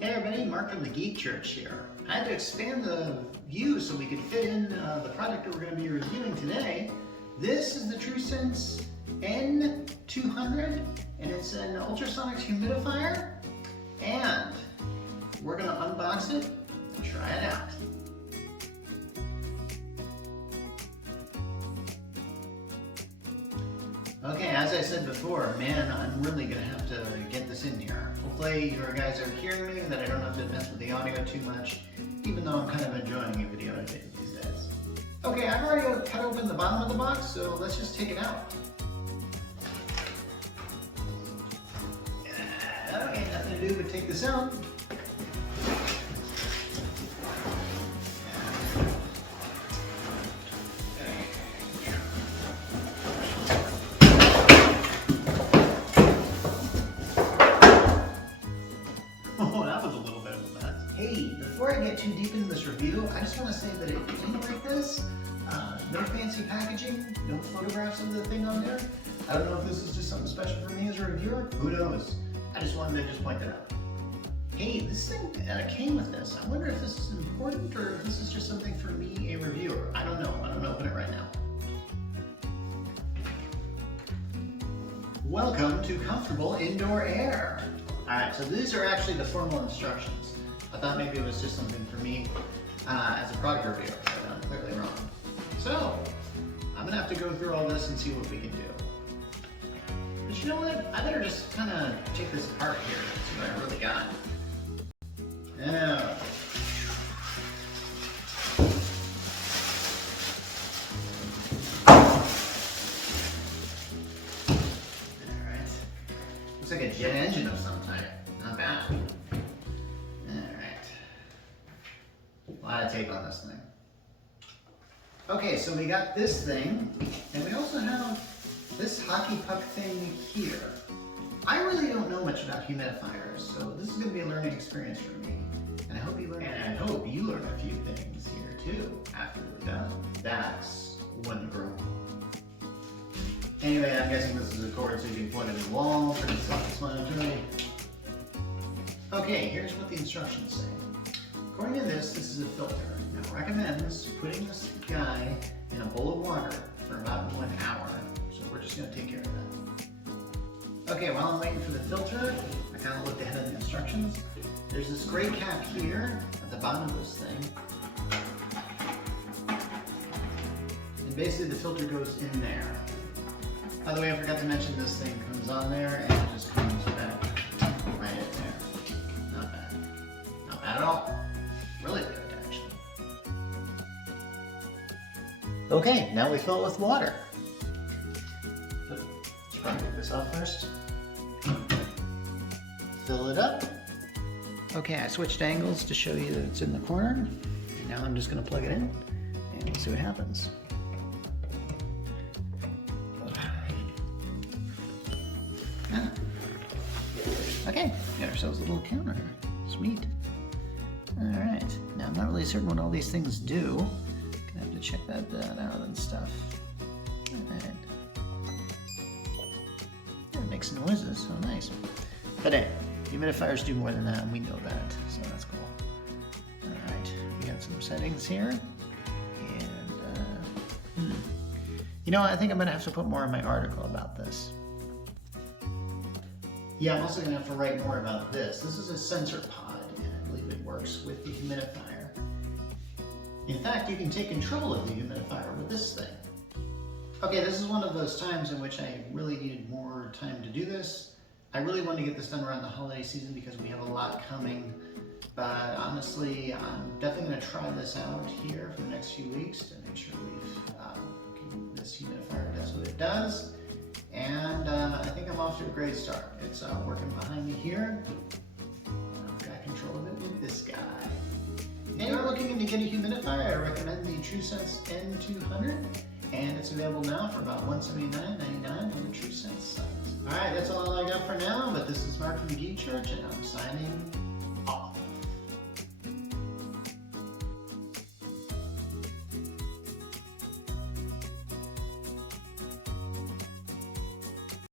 Hey everybody, Mark from the Geek Church here. I had to expand the view so we could fit in the product that we're going to be reviewing today. This is the TruSens N-200 and it's an ultrasonic humidifier, and we're going to unbox it and try it out. Okay, as I said before, man, I'm really going to have to get this in here. Hopefully you guys are hearing me, that I don't have to mess with the audio too much, even though I'm kind of enjoying a video editing these days. Okay, I've already cut open the bottom of the box, so let's just take it out. Okay, nothing to do but take this out. Hey, before I get too deep into this review, I just want to say that it came like this. No fancy packaging, no photographs of the thing on there. I don't know if this is just something special for me as a reviewer. Who knows? I just wanted to just point that out. Hey, this thing came with this. I wonder if this is important or if this is just something for me, a reviewer. I don't know. I'm going to open it right now. Welcome to comfortable indoor air. Alright, so these are actually the formal instructions. I thought maybe it was just something for me as a product reviewer, but I'm clearly wrong. So, I'm going to have to go through all this and see what we can do. But you know what? I better just kind of take this apart here and see what I really got. Now, alright. Looks like a jet engine of some type. Not bad. A lot of tape on this thing. Okay, so we got this thing, and we also have this hockey puck thing here. I really don't know much about humidifiers, so this is going to be a learning experience for me. And I hope you learn. And I hope you learn a few things here too after we're done. That's wonderful. Anyway, I'm guessing this is a cord so you can plug it in the wall, pretty self-explanatory. Okay, here's what the instructions say. According to this is a filter. Now it recommends putting this guy in a bowl of water for about 1 hour. So we're just going to take care of that. Okay, while I'm waiting for the filter, I kind of looked ahead of the instructions. There's this gray cap here at the bottom of this thing. And basically the filter goes in there. By the way, I forgot to mention this thing comes on there and it just comes back right in there. Not bad. Not bad at all. Really good, actually. Okay, now we fill it with water. Let's probably take this off first. Fill it up. Okay, I switched angles to show you that it's in the corner. And now I'm just going to plug it in and we'll see what happens. Okay, got ourselves a little counter. Sweet. Alright, now I'm not really certain what all these things do. Gonna have to check that out and stuff. Alright. Yeah, it makes noises, so nice. But hey, humidifiers do more than that, and we know that, so that's cool. Alright, we got some settings here. And, you know, I think I'm gonna have to put more in my article about this. Yeah, I'm also gonna have to write more about this. This is a sensor pod. Works with the humidifier. In fact, you can take control of the humidifier with this thing. Okay, this is one of those times in which I really needed more time to do this. I really wanted to get this done around the holiday season because we have a lot coming, but honestly, I'm definitely going to try this out here for the next few weeks to make sure this humidifier does what it does. And I think I'm off to a great start. It's working behind me here. Control of it with this guy. If you're looking to get a humidifier, I recommend the TruSens N-200, and it's available now for about $179.99 on the TruSens site. Alright, that's all I got for now, but this is Mark from the Geek Church, and I'm signing